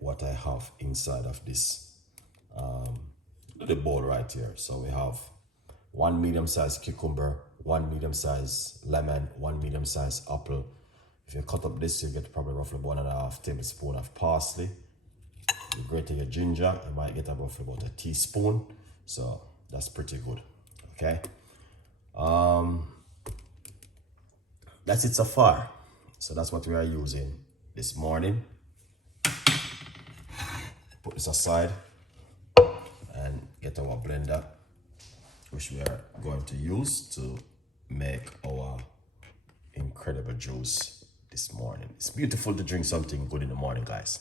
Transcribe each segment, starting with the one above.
what I have inside of this the bowl right here. So we have one medium-sized cucumber, one medium-sized lemon, one medium-sized apple. If you cut up this, you get probably roughly 1.5 tablespoons of parsley. You grate your ginger, you might get about a teaspoon. So that's pretty good. Okay. That's it so far. So that's what we are using this morning. Put this aside and get our blender, which we are going to use to make our incredible juice this morning. It's beautiful to drink something good in the morning, guys.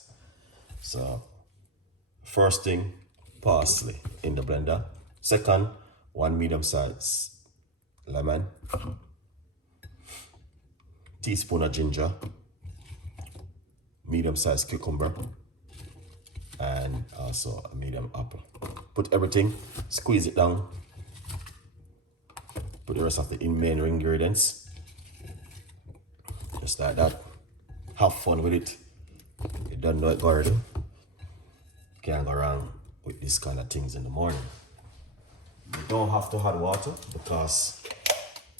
So first thing, parsley in the blender. Second, one medium-sized lemon, teaspoon of ginger, medium-sized cucumber, and also a medium apple. Put everything, squeeze it down. Put the rest of the main ingredients. Just like that. Have fun with it. You don't know it already. Can't go wrong with these kind of things in the morning. You don't have to add water because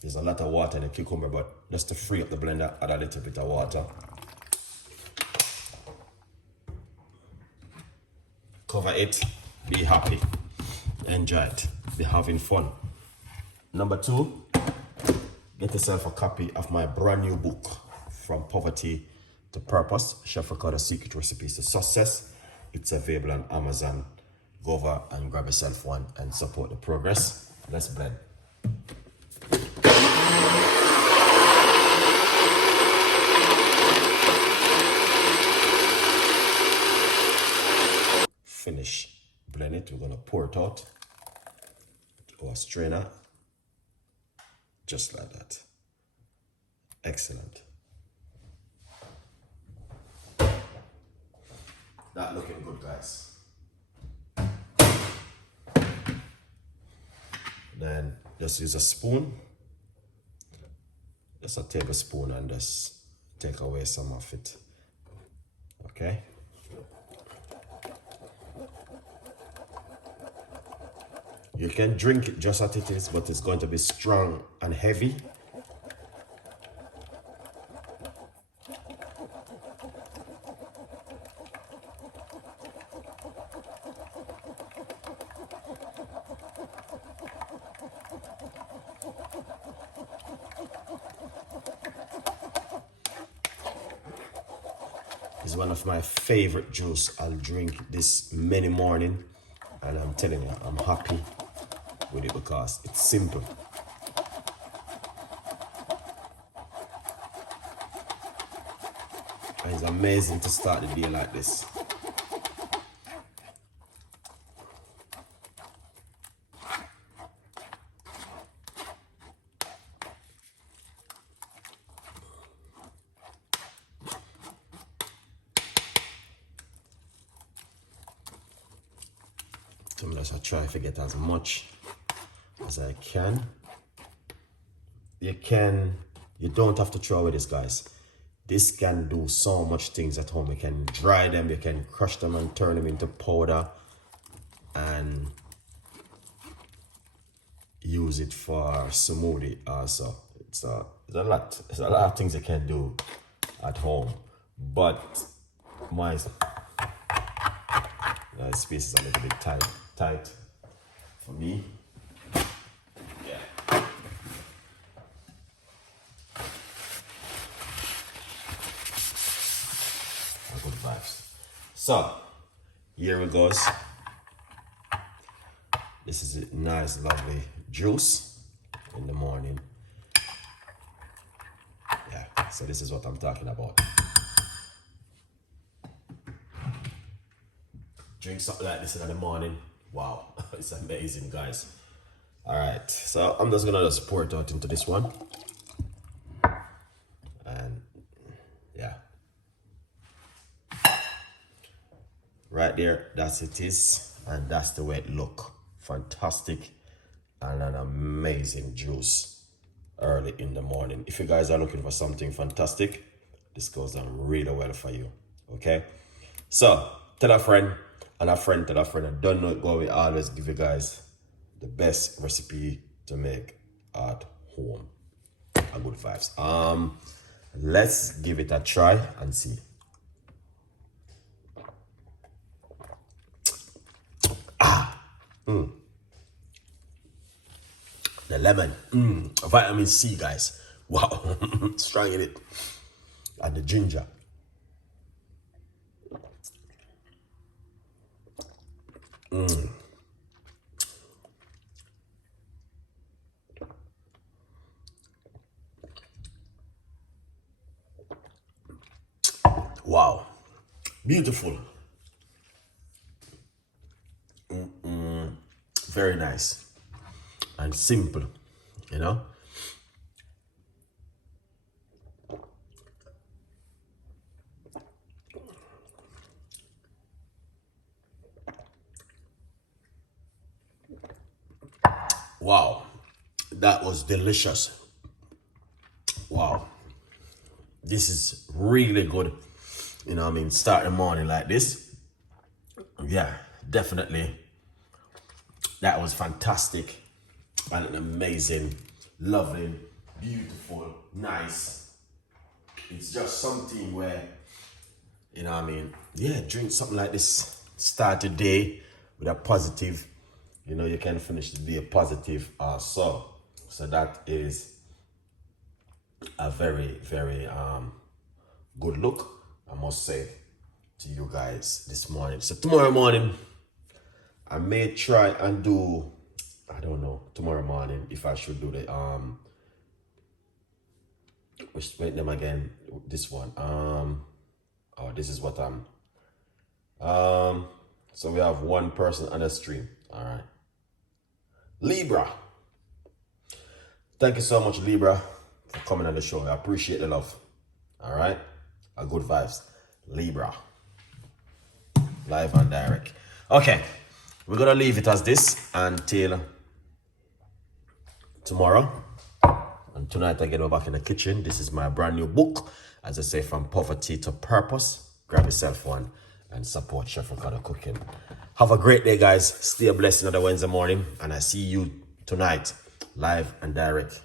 there's a lot of water in the cucumber, but just to free up the blender, add a little bit of water. Cover it, be happy, enjoy it, be having fun. Number 2, get yourself a copy of my brand new book, From Poverty to Purpose, Chef Ricardo Secret Recipes to Success. It's available on Amazon. Go over and grab yourself one and support the progress. Let's blend. Finish blend it. We're gonna pour it out to our strainer, just like that. Excellent. That looking good, guys. Then just use a spoon, just a tablespoon, and just take away some of it. Okay. You can drink it just as it is, but it's going to be strong and heavy. It's one of my favorite juice. I'll drink this many morning, and I'm telling you, I'm happy with it because it's simple. And it's amazing to start the day like this. So I'm just try to get as much as I can. You don't have to throw away this, guys. This can do so much things at home. You can dry them, you can crush them and turn them into powder and use it for smoothie also. It's a lot of things you can do at home, but my space is a little bit tight for me. Yeah. Good vibes. So here it goes. This is a nice, lovely juice in the morning. Yeah, so this is what I'm talking about. Drink something like this in the morning. Wow, it's amazing, guys. All right, so I'm just gonna pour it out into this one. And yeah. Right there, that's it is. And that's the way it look. Fantastic and an amazing juice early in the morning. If you guys are looking for something fantastic, this goes down really well for you. Okay, So, tell a friend, and a friend tell a friend. I don't know it, go. We always give you guys the best recipe to make at home. A good vibes. Let's give it a try and see. The lemon, vitamin C, guys. Wow, strong in it. And the ginger. Wow, beautiful. Very nice and simple, you know. Wow, that was delicious. Wow, this is really good. You know what I mean? Start the morning like this. Yeah, definitely. That was fantastic and an amazing, lovely, beautiful, nice. It's just something where, you know what I mean? Yeah, drink something like this. Start the day with a positive. You know, you can finish the day positive also. So that is a very, very good look, I must say, to you guys this morning. So tomorrow morning, I may try and do, I don't know, tomorrow morning if I should do the which wait them again, this one. Oh, this is what I'm so we have one person on the stream. All right. Libra. Thank you so much, Libra, for coming on the show. I appreciate the love. All right. A good vibes. Libra. Live and direct. Okay. We're going to leave it as this until tomorrow. And tonight I get back in the kitchen. This is my brand new book. As I say, From Poverty to Purpose. Grab yourself one and support Chef Ricardo Cooking. Have a great day, guys. Stay blessed another Wednesday morning. And I see you tonight, live and direct.